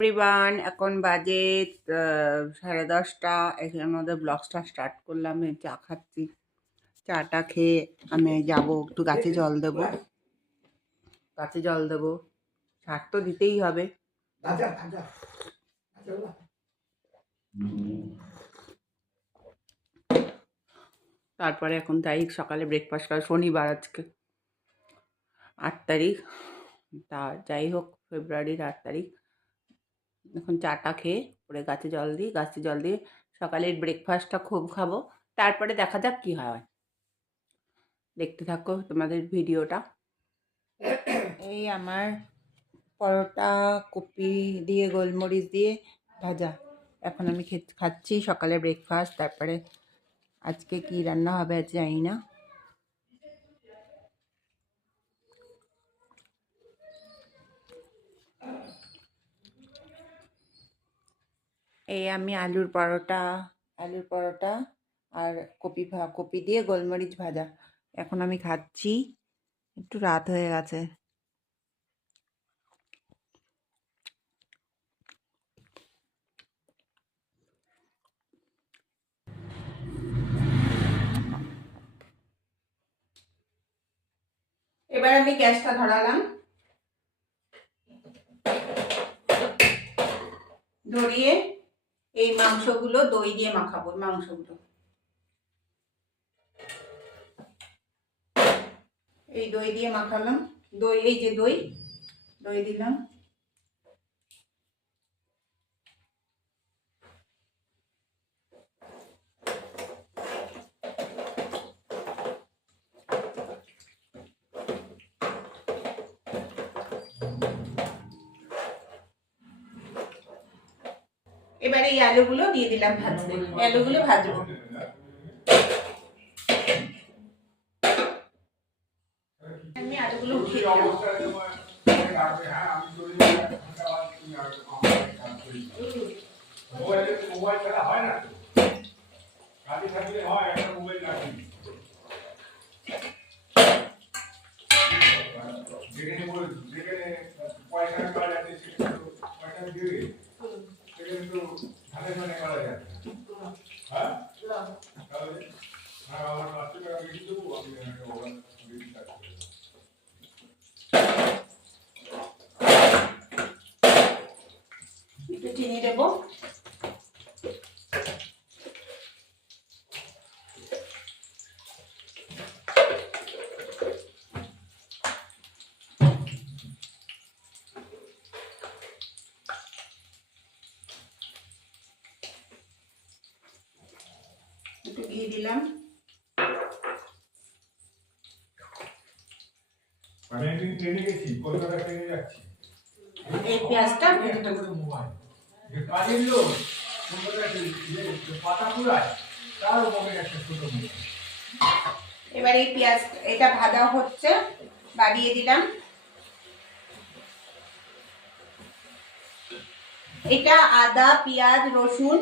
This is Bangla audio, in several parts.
এভরিওয়ান এখন বাজে সাড়ে দশটা, এখানে মধ্যে ব্লগসটা স্টার্ট করলাম চা খাচ্ছি। চাটা খেয়ে আমি যাব, একটু গাছে জল দেব। গাছে জল দেব। সার তো দিতেই হবে। তারপরে এখন তারিখ সকালে ব্রেকফাস্ট করা, শনিবার আজকে। আট তারিখ। তা যাই হোক, ফেব্রুয়ারির আট তারিখ। এখন চাটা খেয়ে পরে গাছে জল দিই গাছে জল দিয়ে সকালের ব্রেকফাস্টটা খুব খাব। তারপরে দেখা যাক কী হয়। দেখতে থাকো তোমাদের ভিডিওটা এই আমার পরোটা, কপি দিয়ে, গোলমরিচ দিয়ে ভাজা। এখন আমি খাচ্ছি সকালে ব্রেকফাস্ট তারপরে আজকে কি রান্না হবে আজ জানি না। এই আমি আলুর পরোটা আলুর পরোটা আর কপি ভা- কপি দিয়ে গোলমরিচ ভাজা। এখন আমি খাচ্ছি। একটু রাত হয়ে গেছে। এবার আমি গ্যাসটা ধরালাম। ধরিয়ে এই মাংসগুলো দই দিয়ে মাখাবো মাংসগুলো। এই দই দিয়ে মাখালাম। দই, এই যে দই দই দিলাম। এবারে এই আলুগুলো দিয়ে দিলাম ভাজতে। আলুগুলো ভাজবো। আমি আলুগুলো উঠিয়ে দিলাম। ছাড়া হয় না কাজে থাকলে হয় একটা মোবাইল রাখি যেখানে বল- যেখানে পয়সা করা যাচ্ছে সেখানে তো পয়সা দিবে সেখানে তো ধানে ধানে করা যাচ্ছে হ্যাঁ তাহলে হ্যাঁ আমার পাঁচশো টাকা বেশি দেবো আমি একটা ওভার বেশি কাজ করে দেবো। একটু চিনি দেবো একটু ঘি দিলাম। আমি একদিন ট্রেনে গেছি কলকাতা ট্রেনে যাচ্ছি। এই পেঁয়াজটা ভেজে দেবো করে মোবাইল। যে কাজের লোক কলকাতা পাতা পুরায় তার উপরে একটা ছোট মোবাইল। এবার এই পেঁয়াজ এটা ভাজা হচ্ছে বাড়িয়ে দিলাম। এটা আদা পেঁয়াজ রসুন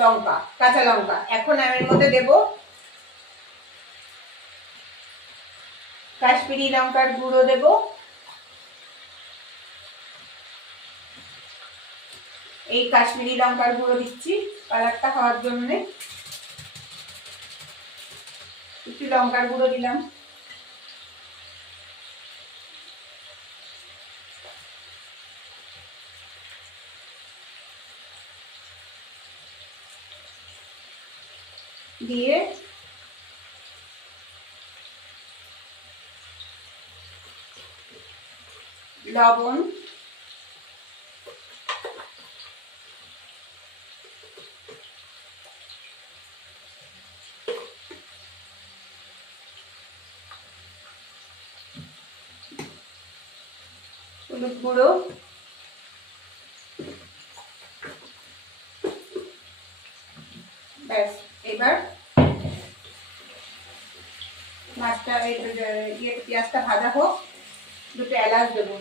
লঙ্কা, কাঁচা লঙ্কা। এখন আমি এর মধ্যে দেব কাশ্মীরি লঙ্কার গুঁড়ো দেব। এই কাশ্মীরি লঙ্কার গুঁড়ো দিচ্ছি, কালারটা হওয়ার জন্যে। একটু লঙ্কার গুঁড়ো দিলাম। দিয়ে লবণ হলুদ গুঁড়ো ব্যাস এবার মাছটা এই ইয়ে পেঁয়াজটা ভাজা হোক দুটো এলাচ দেবো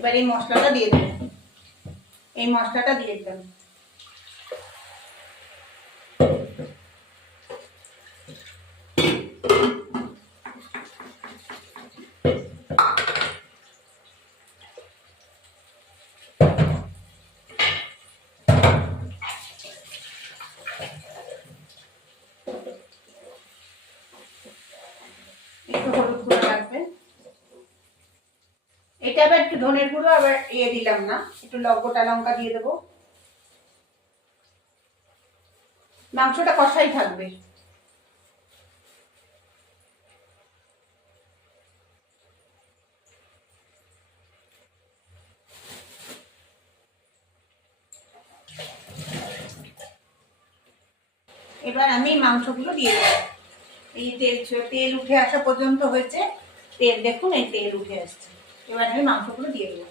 এবার এই মশলাটা দিয়ে দেবো এই মশলাটা দিয়ে দিলাম একটু হলুদ গুঁড়ো লাগবে এটা আবার একটু ধনের গুঁড়ো, আবার ইয়ে দিলাম না। একটু ল- গোটা লঙ্কা দিয়ে দেবো। মাংসটা কষাই থাকবে। এবার আমি মাংসগুলো দিয়ে দেবো। এই তেল তেল উঠে আসা পর্যন্ত হয়েছে। তেল, দেখুন, এই তেল উঠে আসছে। এবার আমি মাংসগুলো দিয়ে দেবো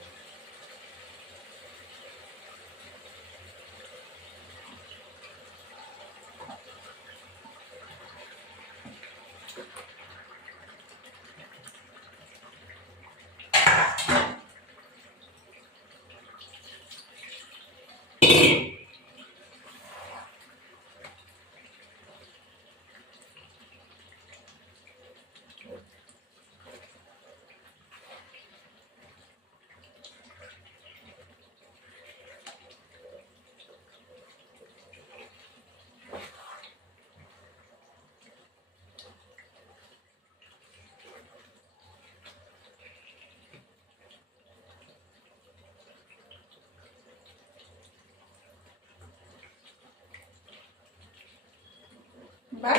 এবার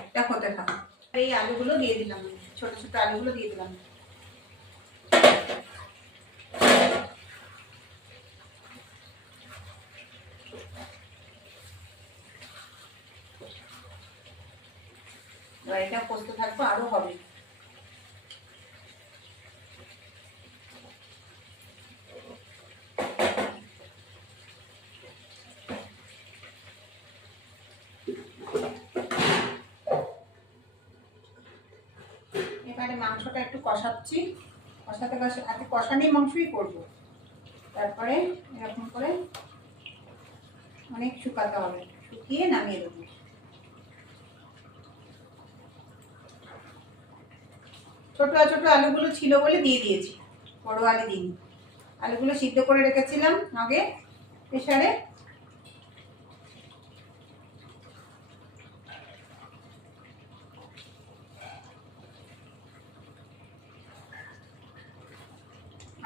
এটা হতে থাকো এই আলুগুলো দিয়ে দিলাম ছোট ছোট আলুগুলো দিয়ে দিলাম। এটা করতে থাকব আরও হবে। এবারে মাংসটা একটু কষাচ্ছি। কষাতে কষা আগে কষানি মাংসই করব। তারপরে এরকম করে অনেক শুকাতে হবে। শুকিয়ে নামিয়ে দেবো। ছোট ছোট আলুগুলো ছিল বলে দিয়ে দিয়েছি। বড় আলু দিন আলুগুলো সিদ্ধ করে রেখেছিলাম আগে প্রেশারে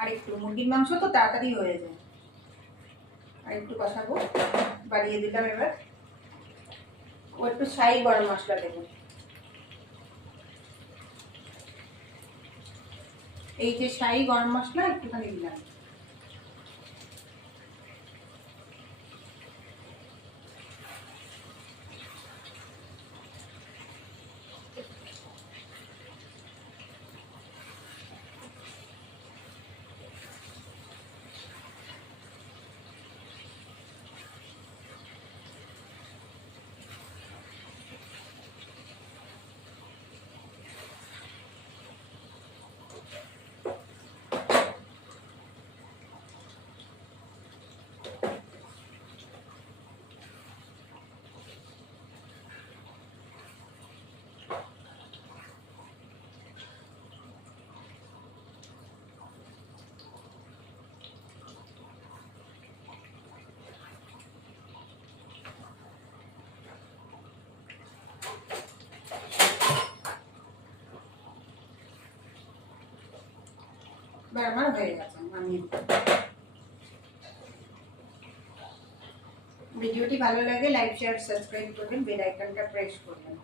আর একটু মুরগির মাংস তো তাড়াতাড়ি হয়ে যায়। আর একটু কষাবো, বাড়িয়ে দিলাম এবার। ও একটু সাই গরম মশলা দেবো। এই যে সাই গরম মশলা, একটুখানি দিলাম। আমার হয়ে গেছে ভিডিওটি ভালো লাগে লাইক শেয়ার সাবস্ক্রাইব করবেন বেল আইকনটা প্রেস করবেন।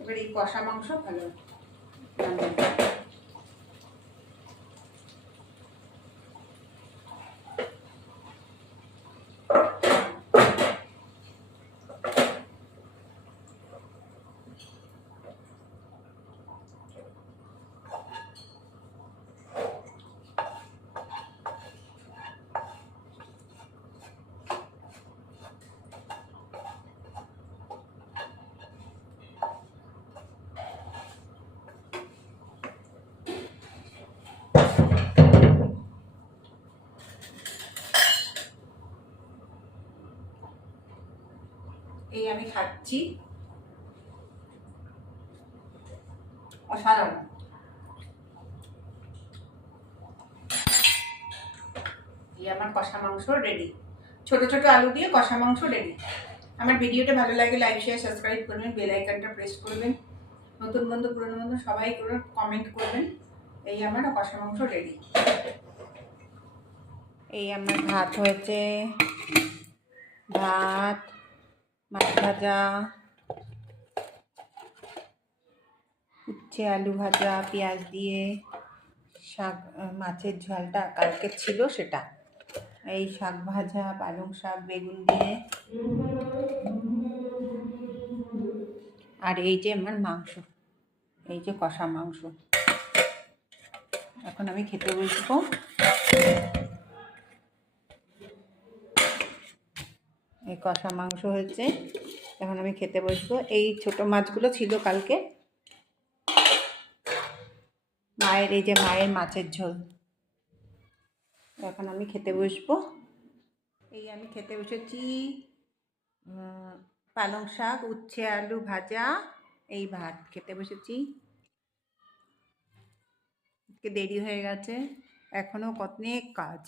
এবার এই কষা মাংস ভালো। আমি খাচ্ছি। অসাধারণ। এই আমার কষা মাংস রেডি ছোট ছোট আলু দিয়ে কষা মাংস রেডি আমার ভিডিওটা ভালো লাগে লাইক শেয়ার সাবস্ক্রাইব করবেন বেল আইকনটা প্রেস করবেন। নতুন বন্ধু, পুরনো বন্ধু, সবাই করে কমেন্ট করবেন। এই আমার কষা মাংস রেডি এই আমার ভাত হয়েছে। ভাত। মাছ ভাজা, উচ্ছে আলু ভাজা, পেঁয়াজ দিয়ে শাক, মাছের ঝালটা কালকে ছিল সেটা। এই শাক ভাজা, পালং শাক, বেগুন দিয়ে। আর এই যে আমার মাংস, এই যে কষা মাংস। এখন আমি খেতে বসবো এই কষা মাংস হয়েছে। এখন আমি খেতে বসবো। এই ছোট মাছগুলো ছিল কালকে। মায়ের, এই যে মায়ের মাছের ঝোল। এখন আমি খেতে বসবো। এই আমি খেতে বসেছি পালং শাক, উচ্ছে, আলু ভাজা, এই ভাত খেতে বসেছি। আজকে দেরি হয়ে গেছে। এখনও কতনেক কাজ।